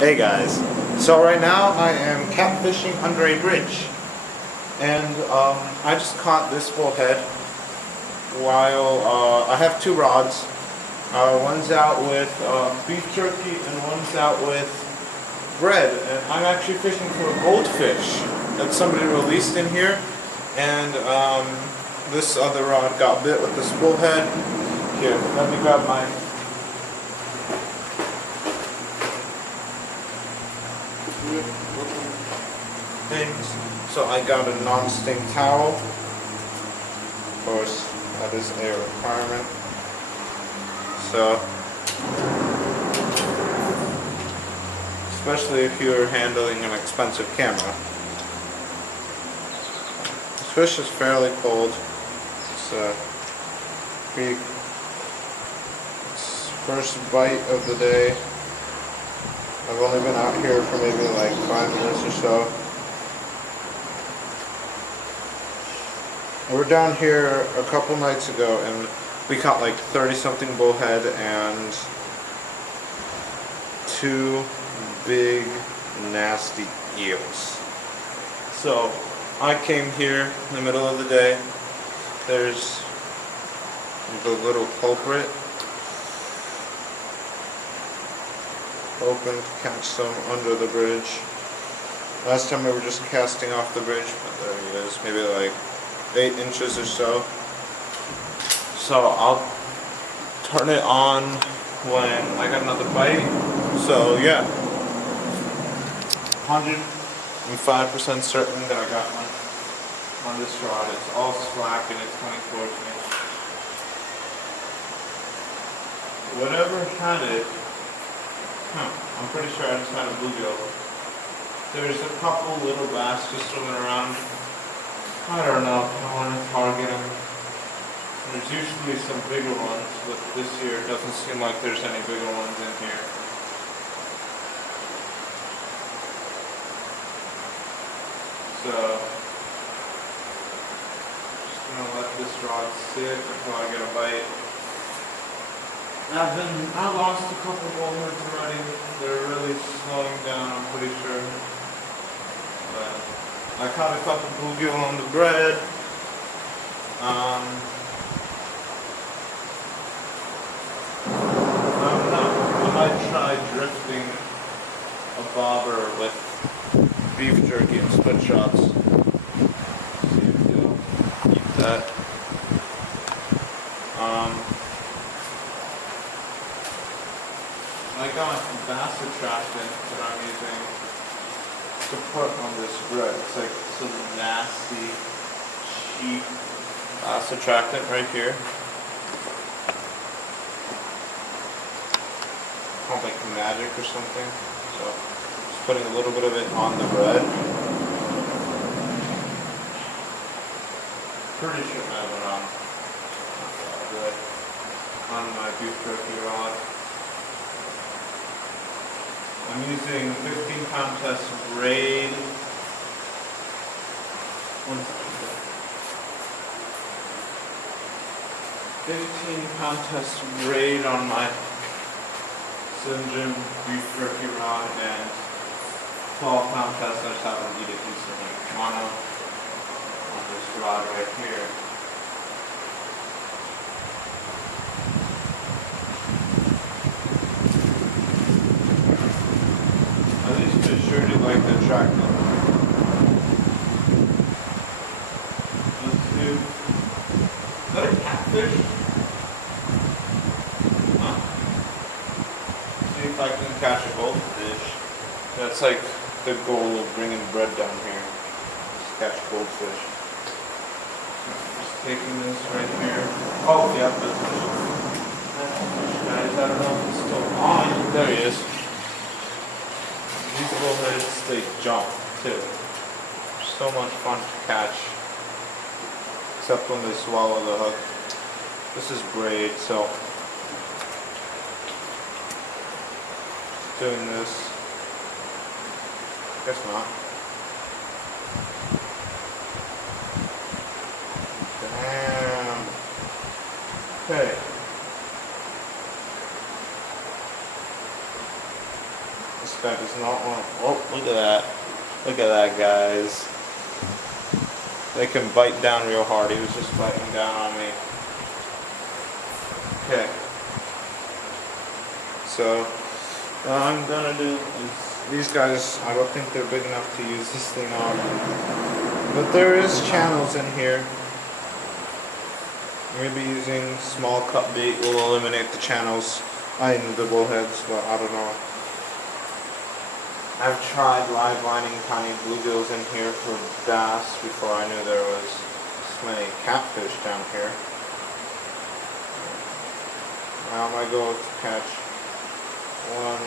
Hey guys, so right now I am catfishing under a bridge, and I just caught this bullhead while I have two rods. One's out with beef jerky and one's out with bread, and I'm actually fishing for a goldfish that somebody released in here, and this other rod got bit with this bullhead. Here, let me grab my things. So I got a non-sting towel. Of course, that is a requirement. So, especially if you're handling an expensive camera. This fish is fairly cold. It's pretty. It's first bite of the day. I've only been out here for maybe like 5 minutes or so. We were down here a couple nights ago and we caught like 30 something bullhead and two big nasty eels. So I came here in the middle of the day. There's the little culprit. Hoping to catch some under the bridge. Last time we were just casting off the bridge, but there he is, maybe like 8 inches or so. So I'll turn it on when I got another bite. So yeah, 105% certain that I got one on this rod. It's all slack and it's coming towards me. Whatever had it, I'm pretty sure I just had a bluegill. There's a couple little bass just swimming around. I don't know if I want to target them. There's usually some bigger ones, but this year it doesn't seem like there's any bigger ones in here. So, just gonna let this rod sit until I get a bite. I lost a couple bullheads already. They're really slowing down, I'm pretty sure. But I caught a couple bluegill on the bread. I don't know. I might try drifting a bobber with beef jerky and split shots. See if he'll eat that. I got bass attractant that I'm using to put on this bread. It's like some nasty, cheap bass attractant right here. Called like Magic or something. So just putting a little bit of it on the bread. Pretty sure I have it on my beef jerky rod. I'm using 15-pound test braid. 15-pound test braid on my Sinjin beef jerky rod and 12-pound test. I just haven't needed to use some mono on this rod right here. Sure do like the track though. Let's do. Is that a catfish? Huh? See if I can catch a goldfish. That's like the goal of bringing bread down here. Just catch goldfish. Just taking this right here. Oh, yeah, that's fish. Guys, I don't know if it's still on. There he is. These bullheads, they jump too. They're so much fun to catch. Except when they swallow the hook. This is braid, so doing this. Guess not. Damn. Okay. guy does not want. Oh, look at that! Look at that, guys. They can bite down real hard. He was just biting down on me. Okay. So what I'm gonna do is, these guys, I don't think they're big enough to use this thing on, but there is channels in here. Maybe using small cut bait will eliminate the channels. I need the bullheads, but I don't know. I've tried live lining tiny bluegills in here for bass before I knew there was this many catfish down here. Now my goal is to catch one.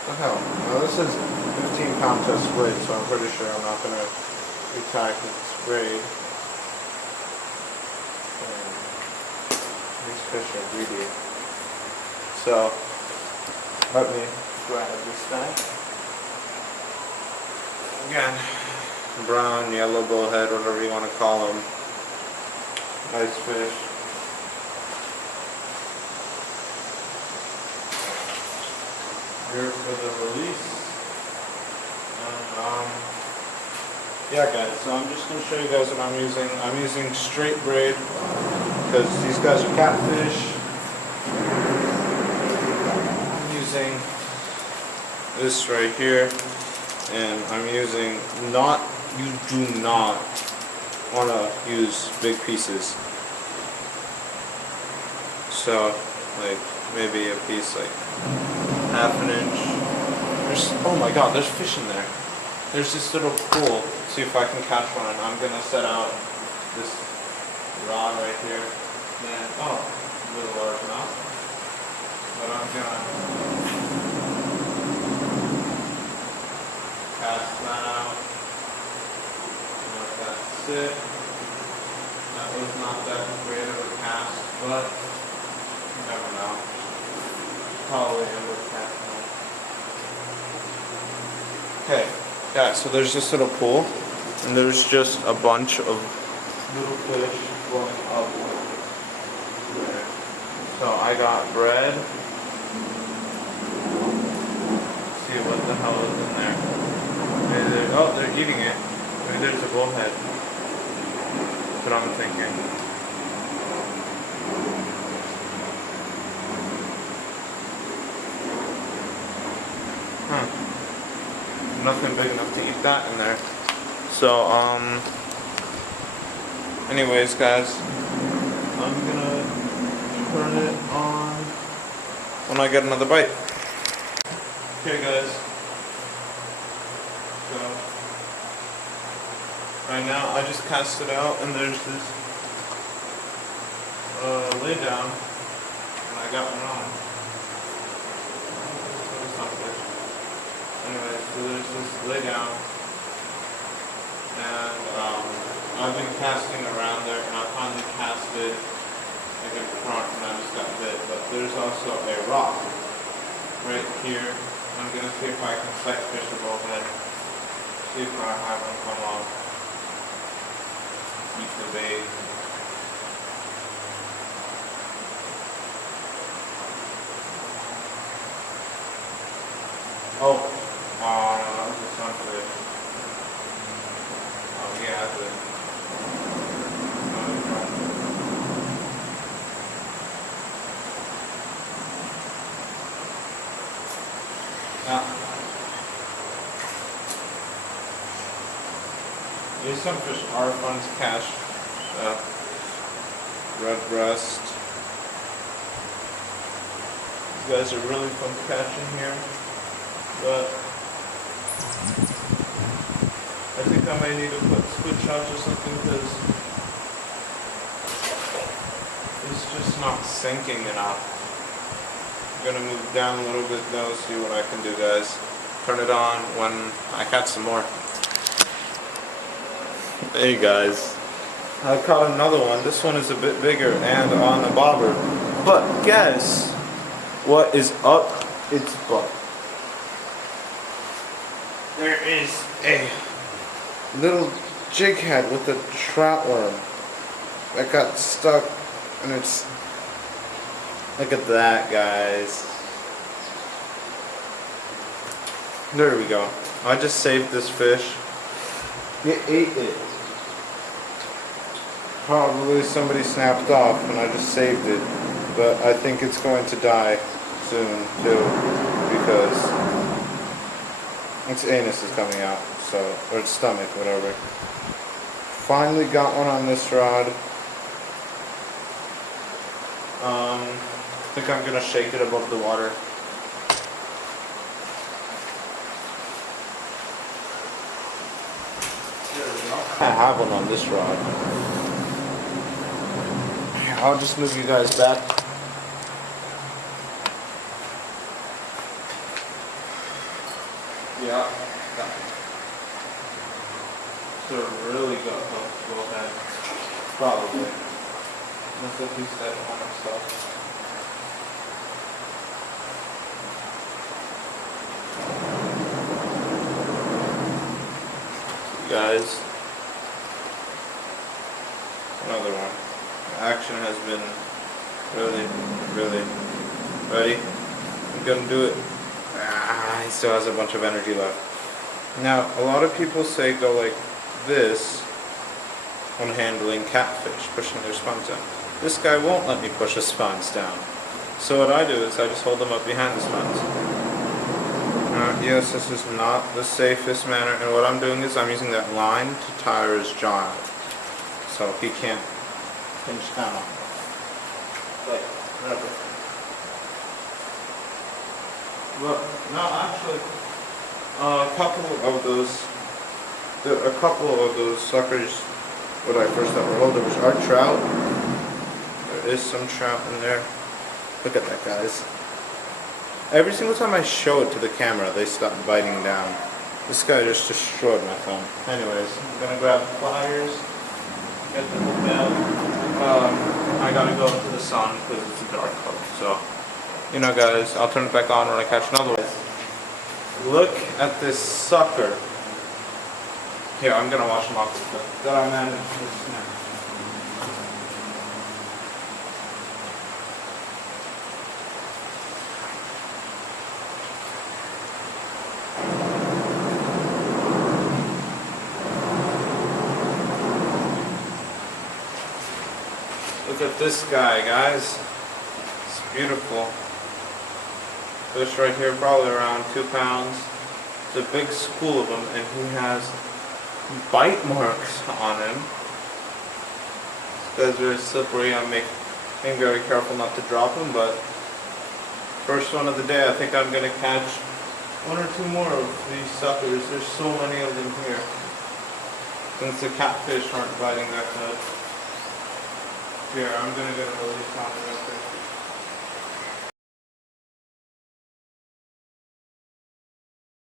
What the hell? Now this is 15-pound test sprayed, so I'm pretty sure I'm not going to be tied with the sprayed. These fish are greedy. So, let me grab this guy. Again, brown, yellow bullhead, whatever you want to call them. Nice fish. Here for the release. And, yeah guys, so I'm just going to show you guys what I'm using. I'm using straight braid because these guys are catfish. I'm using this right here, and I'm using you do not want to use big pieces. So, like, maybe a piece like half an inch. Oh my god, there's fish in there. There's this little pool. See if I can catch one. I'm gonna set out this rod right here. And, oh, a little large enough. But I'm gonna cast that out. Let that sit. That was not that great of a cast, but you never know. Probably end up casting it. Okay, yeah, so there's this little pool, and there's just a bunch of little fish going up there. So I got bread. Let's see what the hell is in there. Maybe oh, they're eating it. Maybe there's a bullhead. That's what I'm thinking. Nothing big enough to eat that in there. So, anyways, guys, I'm gonna turn it on when I get another bite. Okay, guys. So, right now, I just cast it out, and there's this lay down, and I got one on. It's not good. Anyway, so there's this lay down, and I've been casting around there, and I finally casted like in front, and I just got bit. But there's also a rock right here. I'm gonna see if I can sight fish a bullhead. See if I have one come off. Eat the bait. Oh. That was a sunfish. Oh, yeah, that's it. Now, these sunfish are fun to catch. Red breast. These guys are really fun to catch in here, but I think I may need to put squid shots or something because it's just not sinking enough. I'm gonna move down a little bit though, see what I can do, guys. Turn it on when I catch some more. Hey guys, I caught another one. This one is a bit bigger and on a bobber. But guess what is up its butt? There is a little jig head with a trout worm that got stuck And it's, look at that, guys. There we go. I just saved this fish. It ate it. Probably somebody snapped off and I just saved it. But I think it's going to die soon too, because its anus is coming out, so, or its stomach, whatever. Finally got one on this rod. I think I'm gonna shake it above the water. There we go. I have one on this rod. I'll just move you guys back. Yeah. So really got hooked bullhead. Probably. That's at least that kind of stuff. Guys, another one. The action has been really ready. I'm gonna do it. He still has a bunch of energy left. Now, a lot of people say go like this when handling catfish, pushing their spines down. This guy won't let me push his spines down. So what I do is I just hold them up behind the spines. Yes, this is not the safest manner, and what I'm doing is I'm using that line to tire his jaw out, so he can't pinch down on me. Like, whatever. But, no, actually, a couple of those suckers, what I first thought were holders, are trout. There is some trout in there. Look at that, guys. Every single time I show it to the camera, they stop biting down. This guy just destroyed my thumb. Anyways, I'm gonna grab the pliers, get the hook out. I gotta go into the sun because it's a dark hook. So, you know, guys, I'll turn it back on when I catch another one. Look at this sucker. Here, I'm gonna wash him off the hook that I managed to snap. Look at this guy, guys. It's beautiful. Fish right here, probably around 2 pounds. It's a big school of them, and he has bite marks on him. This guy's very slippery. I'm being very careful not to drop him, but first one of the day, I think I'm going to catch 1 or 2 more of these suckers. There's so many of them here. Since the catfish aren't biting that good. Here, I'm gonna get a release on the real quick.